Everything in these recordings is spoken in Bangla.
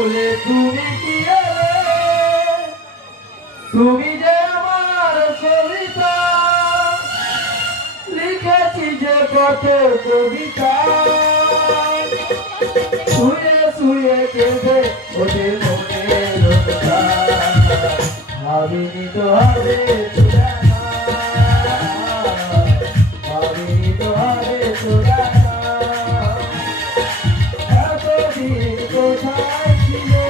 বলে তুমি কি এলে, তুমি যে আমার সবিতা, লিখেছি যে কত কবিতা, শুয়ে শুয়ে কেঁদে ওঠে মনের কথা, ভাবিনি তো হবে তুরানা, ভাবিনি তো হবে তুরানা, এতদিন কোথায় ছিলে,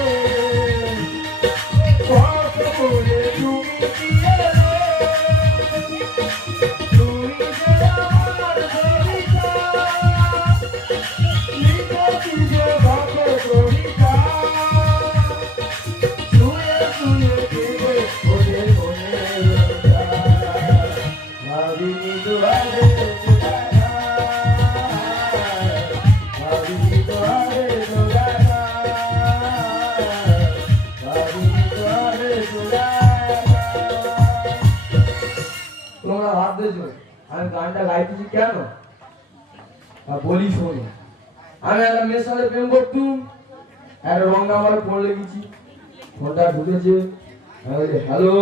কত করে তুমি কি এলে, তুমি যে আমার কবিতা, লিখেছি যে কত কবিতা, শুয়ে শুয়ে কেঁদে ওঠে মনের কথা, ভাবিনি তো হবে তুরানা, ভাবিনি তো হবে তুরানা, ভাবিনি তো হবে তুরানা। তোমরা ভাবতেছো আমি গানটা গাইতেছি কেন? বলি শোনো, আমি একটা মেয়ের সাথে প্রেম করতুম, একটা রং নাম্বার ফোন লেগেছি, ফোনটা ঢুকেছে, আমি বলি হ্যালো,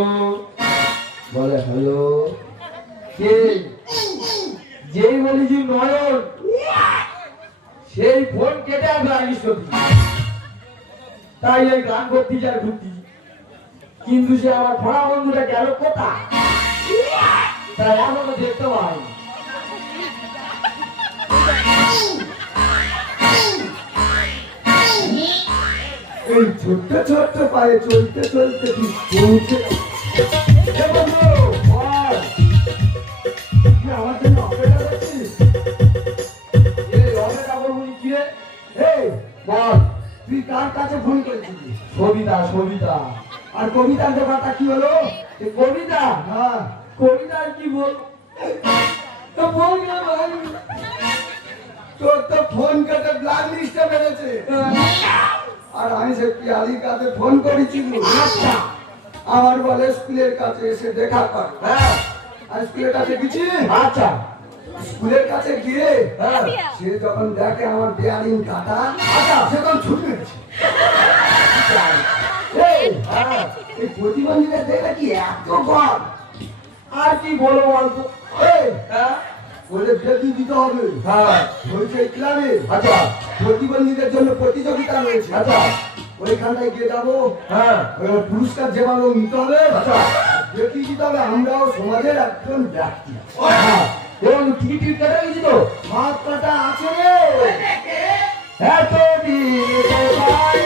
বলে হ্যালো, কে? যেই বলেছি নয়ন, সেই ফোন কেটে আমি লাগিস করছি, তাই এই গান করতেছি আর ঘুরতেছি, কিন্তু সে আমার খোড়া বন্ধুটা গেল কোথায়, তাই এখনো দেখতে পাই। এই ছোট্ট ছোট্ট পায়ে চলতে চলতে তুই পৌঁছে আমার জন্য অপেক্ষা করছিস? তুই কার কাছে ফোন করেছিস? সবিতা, সবিতা। আর কবিতার ব্যাপারটা কি হলো? কবিতা, হ্যাঁ কবিতা কি বল, তো বল না ভাই, তোর তো ফোন কেটে ব্ল্যাক লিস্টে বেড়েছে, আর আমি সে পিয়ালির কাছে ফোন করেছি, আমার বলে স্কুলের কাছে এসে দেখা কর, হ্যাঁ আর স্কুলের কাছে গেছি, আচ্ছা স্কুলের কাছে গিয়ে সে যখন দেখে আমার বিয়ারিং কাটা, আচ্ছা সে তখন ছুটে গেছে, এই প্রতিবন্ধীদের দেখে কি এত গড়, আর কি বলবো বলতো, বলে বেতন দিতে হবে, হ্যাঁ বলছে ক্লাবে, আচ্ছা প্রতিবন্ধীদের জন্য প্রতিযোগিতা রয়েছে, আচ্ছা ওইখানটায় গিয়ে যাবো, হ্যাঁ পুরস্কার যেভাবে নিতে হবে, আচ্ছা দেখি দিতে হবে, আমরাও সমাজের একজন ব্যক্তি, হ্যাঁ এবং টিকিট কাটা গেছি তো, হাত কাটা আছে রে, এতদিন কোথায়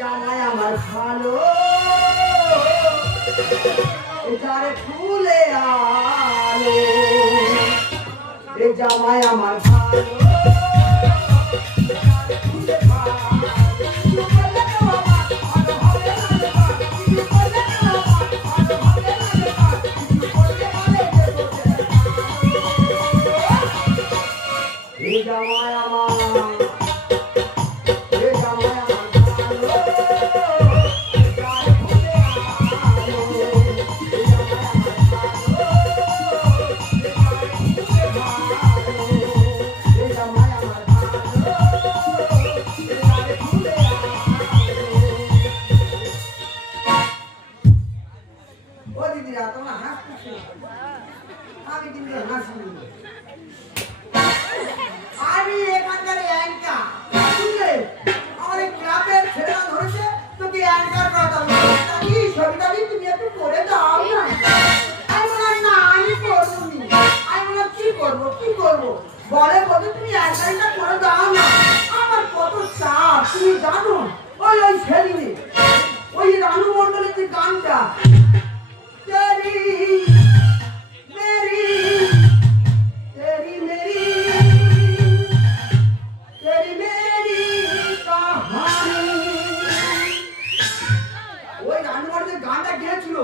জামাই আমার ভালো, জামাই আমার ও দিদিরা তোমরা হাসতেছো, আমি কিন্তু হাসিনি। আমি এখানকার অ্যাঙ্কার, বুঝলে? আমার ক্লাবের ছেলেরা ধরেছে তোকে অ্যাঙ্কার করাতে হবে। কি ছবিটা তুমি একটু করে দাও না। আমি বললাম না আমি করবো নি। আমি বললাম কি করবো বলে বলে তুমি অ্যাঙ্কারটা করে দাও না। আমার কত চাপ তুমি জানো। ওই সেদিনে ওই রানু মণ্ডলের যে গানটা তেরি মেরি तेरी मेरी कहानी ওই রানুমার যে গানটা গেয়েছিল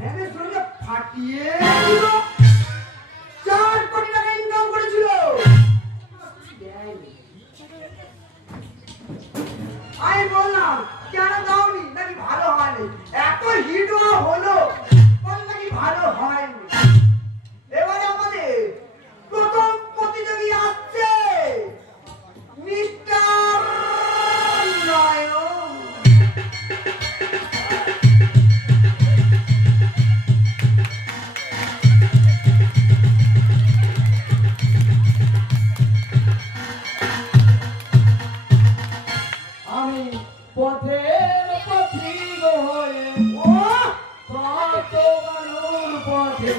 হেমে শুনে ফাটিয়ে দিল 4 কোটি টাকা ইনকাম করেছিল। আমি বললাম কেন দাওনি নাকি ভালো হয়নি। এত হিট হলো বল নাকি ভালো হয়নি। এবারে আমাদের প্রথম প্রতিযোগী আসছে মিস্টার নয়ন। আমি পথের পথিক হয়ে কত মানুষ পথে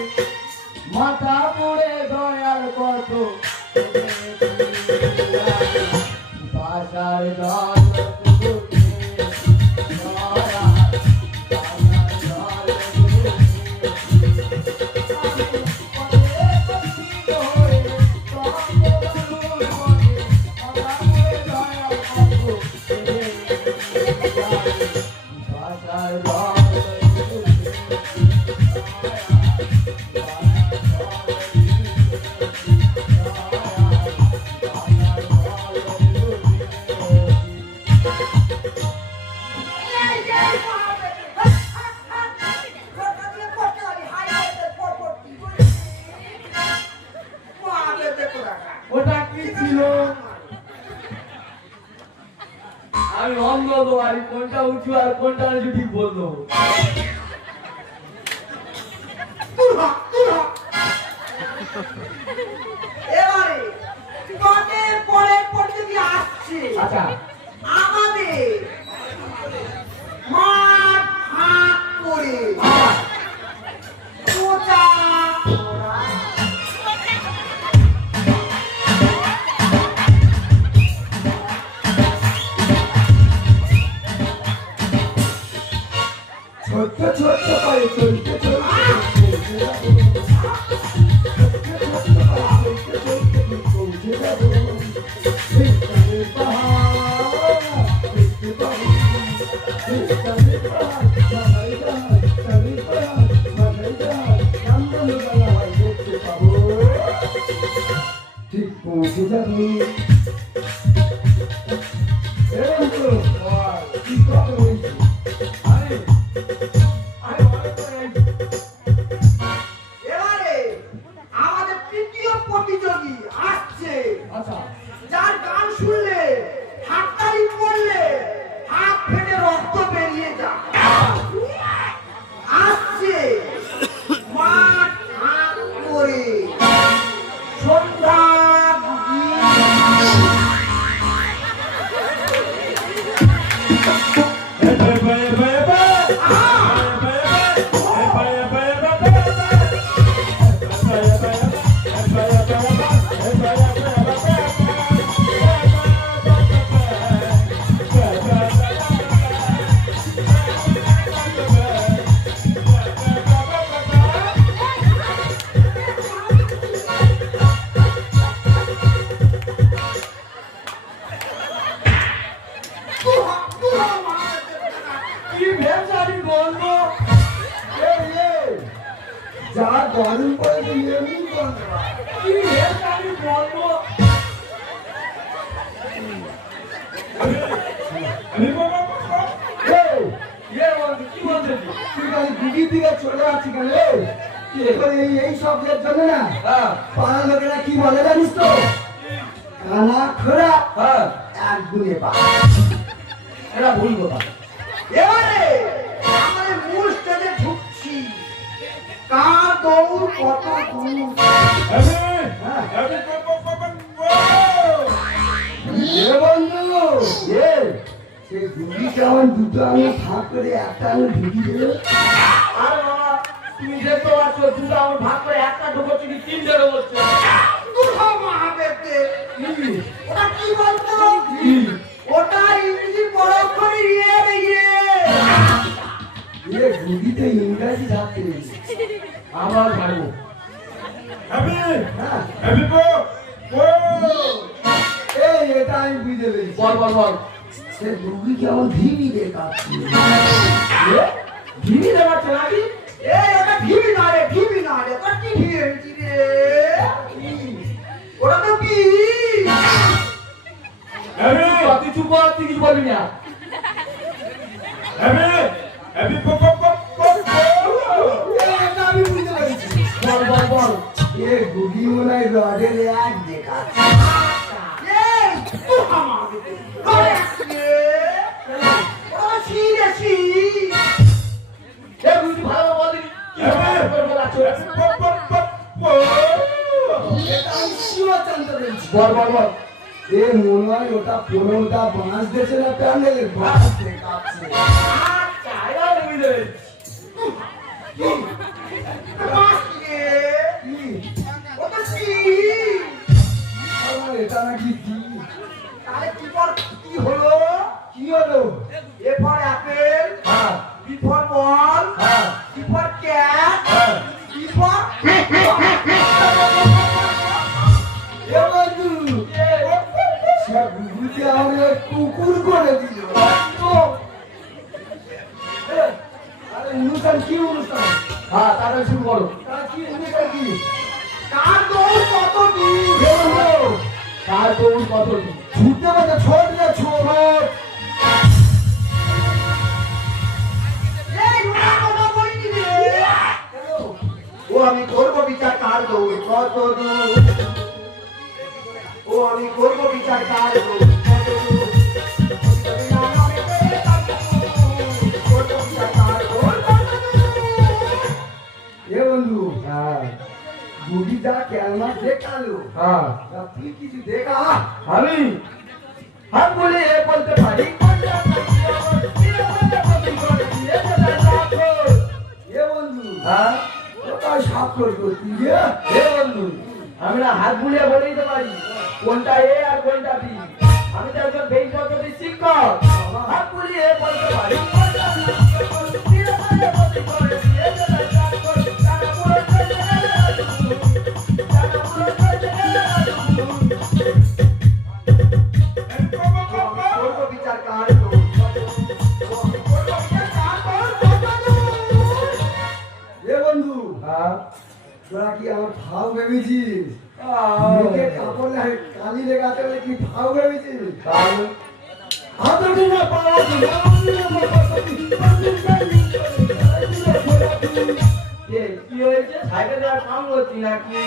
মাথা পুড়ে দয়াল কত বাসার দল ওটা কি ছিল? আমি অন্ধ তো আর কোনটা উঁচু আর কোনটা নিচু ঠিক বললো। এবারে পরের প্রতিযোগী আসছে আচ্ছা আমাদের মাঠ হাত করে কোটা ছোট্ট ছোট্ট করে চলতে ঠিক পৌঁছে যাবে। এরকম তো কি কথা বলছি এবারে আমাদের তৃতীয় প্রতিযোগী আসছে। আচ্ছা যার গান শুনলে হাততালি পড়লে হাত ফেটে রক্ত বেরিয়ে যায়। আসছে মাঠ হাত করে সন্ধ্যা কি ভেবেছ আমি বলবো? যা গরম পড়েছে এমনি বলবো। কি ভেবেছ আমি বলবো? কি বলছিস? তুই খালি দিদির দিকে চলে যাচ্ছি কেন? এই শব্দের জন্য না পাড়ার লোকেরা কি বলে জানিস তো? কানা খোরা এক গুণে পা। এটা ভুল কথা। এবারে আমাদের মূল স্টেজে ঢুকছি কত মানুষ। হ্যাঁ। এ বন্ধু, এ, সে গুলি কেমন দুটো আঙুল ফাঁক করে একটা আঙুল ঢুকি দেবে? আরে বাবা, তুমি দেখতে পাচ্ছ দুটো আমার ভাগ করে একটা ঢুকছে কি তিনটে ঢুকছে। দুটো মহাবেদে। ওটা কি বলতো? কি? ওটা ইংরেজি বড় করে ইয়ে রে ইয়ে। এ গুলিতে ইংরাজি ছাড়তে নেই। আমরা ছাড়বো। হ্যাঁ, এই এটা আমি বুঝতে পেরেছি। বল বল বল। সে রুগী কেমন ধিমি দেখাচ্ছে। ঢিবি দেখাচ্ছে নাকি? এই ওটা ঢিবি না রে, ঢিবি না রে, ওটা কি ঢিবি রে? ওটা তো কি? তুই চুপ কর, তুই কিছু বলবি না। এটা আমি বুঝতে পেরেছি। বল বল বল। এ গুলি মনে হয় রডের এক দেখাচ্ছে। এই দুটো মহাবেদে। আরে ওটা সি রে সি। এ তুই ভালো বল দিবি। কি করে বলাচ্ছ? এটা আমি শিওর জানতে পেরেছি। বল বল বল। এ মনে হয় ওটা 15টা বাঁশ দিয়েছে না প্যান্ডেলের বাঁশ দেখাচ্ছে। আচ্ছা, এবার আমি বুঝতে পেরেছি। কি? ওটা কি? আমার এটা নাকি কি? তাহলে কি পর কি হলো? কি হলো? এ ফর অ্যাপেল, হ্যাঁ, বি ফর বল, হ্যাঁ, সি ফর ক্যাট, হ্যাঁ। ডি ফর এ বন্ধু, সে গুগুলকে আমাকে কুকুর করে দিল। এ, আরে অনুষ্ঠান কি অনুষ্ঠান? হ্যাঁ, তাড়াতাড়ি শুরু করো। তার কি অনুষ্ঠান কি? কার দৌড় কত দূর? এ বন্ধু, কার দৌড় কত দূর? ছুটতে পারছে ছোট না ছোট? এই ওরা কথা বলিনি রে। ও আমি করব বিচার কার দৌড় কত দূর। ও আমি করব বিচার কার দৌড় কত দূর। করব বিচার কার দৌড় কত দূর। এ বন্ধু, গুগিটা কেমন দেখালো? হ্যাঁ, তা তুই কিছু দেখা? আমি হাত বলে এ বলতে পারি। এ বন্ধু, হ্যাঁ, কোথায় স্বাক্ষর করতি রে? এ বন্ধু, আমি না হাত বুলিয়ে বলে দিতে পারি কোনটা এ আর কোনটা বি। আমি তো একজন বেশ পদ্ধতির শিক্ষক। হাত বুলিয়ে বলতে পারি। করব বিচার কার দৌড় কত দূর। ও আমি করব বিচার কার দৌড় কত দূর। এ বন্ধু, হ্যাঁ, তোরা কি আমার ভাও ভেবেছিস? আহ, মুখে কাপড় লাগে কালি লেগাতে বলে কি ভাও ভেবেছিস? তাহলে হাতে দিনে পাওয়া এ, কি হয়েছে? সাইকেল দেওয়ার কাম করছি নাকি?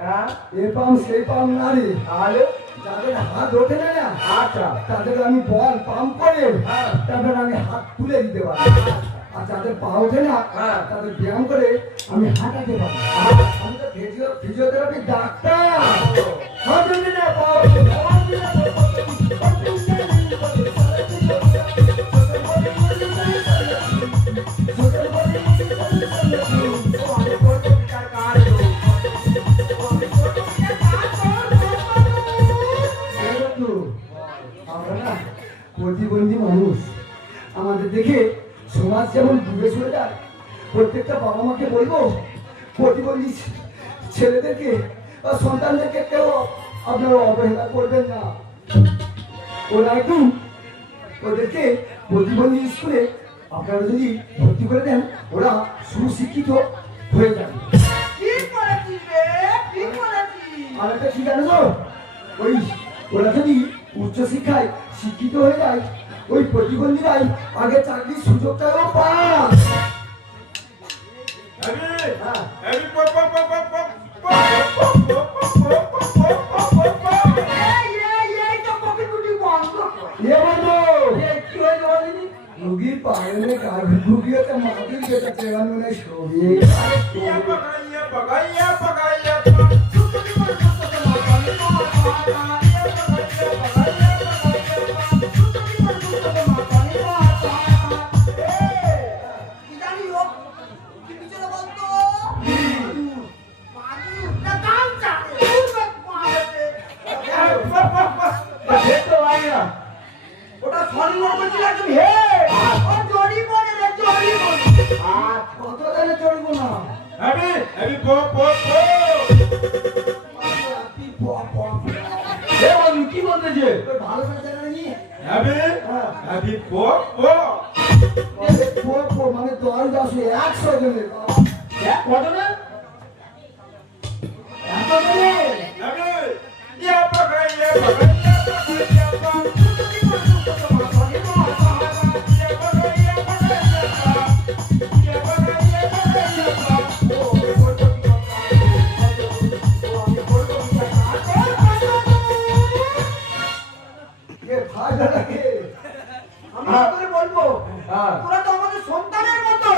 হ্যাঁ, এ পাম সেই পাম না রে, তাহলে যাদের হাত ওঠে না না, আচ্ছা, তাদের আমি বল পাম্প করে হ্যাঁ। তাদের আমি হাত তুলে দিতে পারি। আর যাদের পা ওঠে না, হ্যাঁ। তাদের ব্যায়াম করে আমি হাঁটাতে পারি। আমি তো ফিজিওথেরাপি ডাক্তার। হাত ওঠে না, পা ওঠে না, পা ওঠে না, পা ওঠে ও আমি করব বিচার কার দৌড় কত দূর। ও আমি করব বিচার কার দৌড় কত দূর। এই বন্ধু, আমরা না প্রতিবন্ধী মানুষ, আমাদের দেখে সমাজ যেমন দূরে সরে যায়, প্রত্যেকটা বাবা মাকে বলবো প্রতিবন্ধী ছেলেদেরকে বা সন্তানদেরকে কেউ আপনারা অবহেলা করবেন না। ওরা একটু ওদেরকে প্রতিবন্ধী স্কুলে আপনারা যদি ভর্তি করে দেন, ওরা সুশিক্ষিত হয়ে যাবে। ঠিক করেছিস রে, ঠিক করেছিস। আর একটা ঠিক আছে তো, ওই ওরা যদি উচ্চশিক্ষায় শিক্ষিত হয়ে যায়, ওই প্রতিবন্ধীরাই আগে চাকরির সুযোগটাও পায়। হ্যাঁ। এই তো পকেট গুটি বন্ধ কর। এ বন্ধু, এ, কি হয়েছে বলিনি? রুগীর পায়ে গাড়ি ঢুকিয়ে একটা মাটির যেটা চেরানো নেই ছবি কি জানি ও কি পিছনে বলতো পানি না কাম চাকে দেখতে পাই না ওটা সম্মান করছিল একদম হে ও জড়ি পড়ে রে জড়ি পড়ে আর কত দিনে চলবো না এ বন্ধু কি বলতেছে ভালো করে চেরানো নিয়ে মানে 10 100 জনের দেখ কত না এত জনে এ ভাই দাদাকে আমি তোকে বলবো হ্যাঁ তোরা তো আমাদের সন্তানের মতো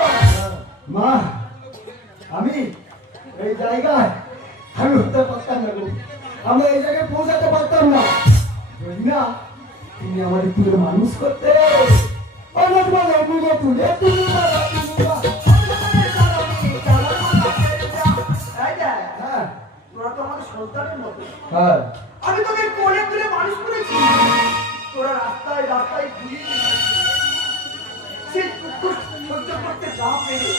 মা আমি এই জায়গায় আমি উঠতে পারতাম না গো। আমি এই জায়গায় পৌঁছাতে পারতাম না যদি না তুমি আমার তুলে মানুষ করতে অনেক বলে তুলে তুলে তুমি বাবা, তুমি বাবা। এই দেখ, হ্যাঁ তোরা তো আমাদের সন্তানের মতো হ্যাঁ আমি তোকে কোলে তুলে মানুষ করেছি তোরা রাস্তায় রাস্তায় ঘুরিয়ে সেই দুঃখ সহ্য করতে না পেরে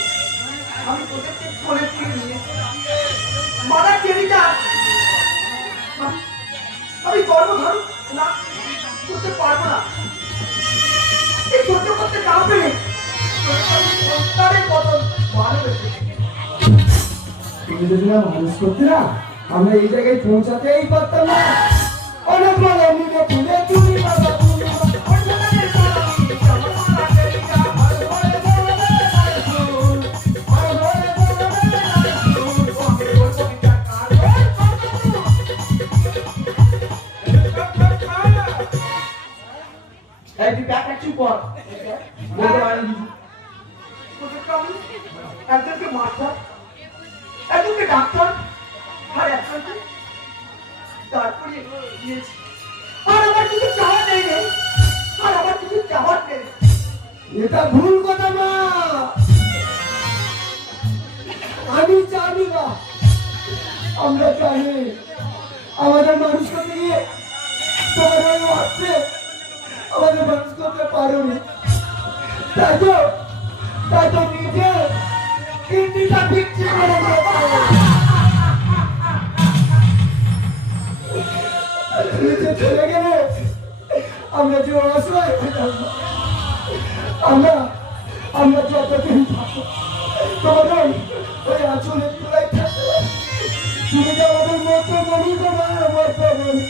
আমি তোদেরকে কোলে তুলে নিয়েছি মারা টেরিটা আমি গর্ভধারণ না করতে পারবো না এই সহ্য করতে না পেরে সন্তানের বদল ভালোবেসে তুমি যদি না মানুষ করতে না আমরা এই জায়গায় পৌঁছাতেই পারতাম না অনেক বলে নিজে তুলে তুমি বাবা, তুমি বাবা। এই তুই ব্যাগ একটু কর বলতে পারি তোদেরকে আমি একজনকে মাস্টার একজনকে ডাক্তার আর একজনকে তারপরে দিয়েছি আর আমার কিছু চাওয়া নেই রে আর আমার কিছু চাওয়ার নেই এটা ভুল কথা মা আমি জানি না আমরা জানি আমাদের মানুষ করতে গিয়ে তোমার ওই অর্থে আমাদের মানুষ করতে পারোনি তাই তো নিজে কিডনিটা বিক্রি করে নিজে চলে গেলে আমরা যে অসহায় হয়ে যাবো। আমরা যতদিন থাকবো তোমাদের ওই আঁচলের তুলাই থাকবে তুমি যে আমাদের মতো মনি তোমার আমার মনি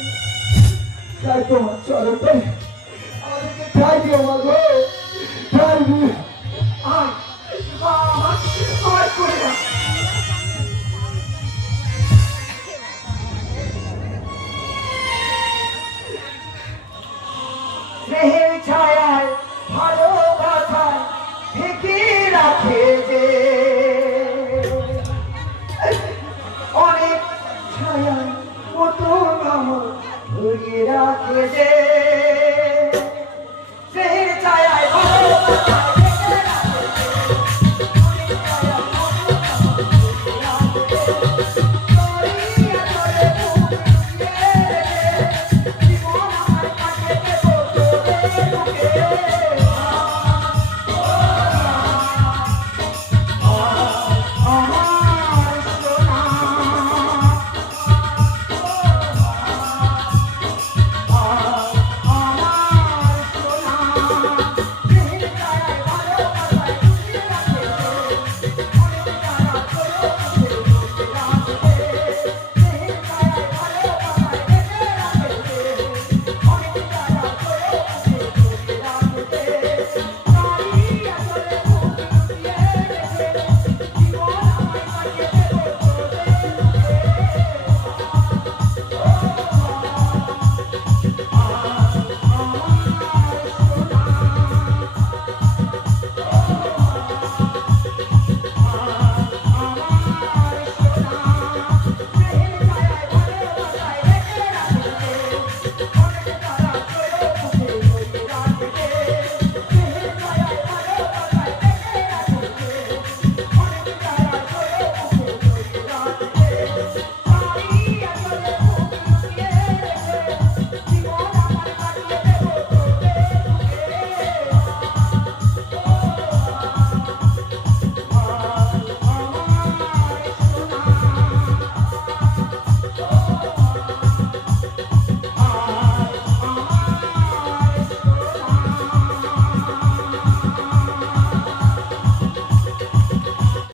তাই তোমার চরণটাই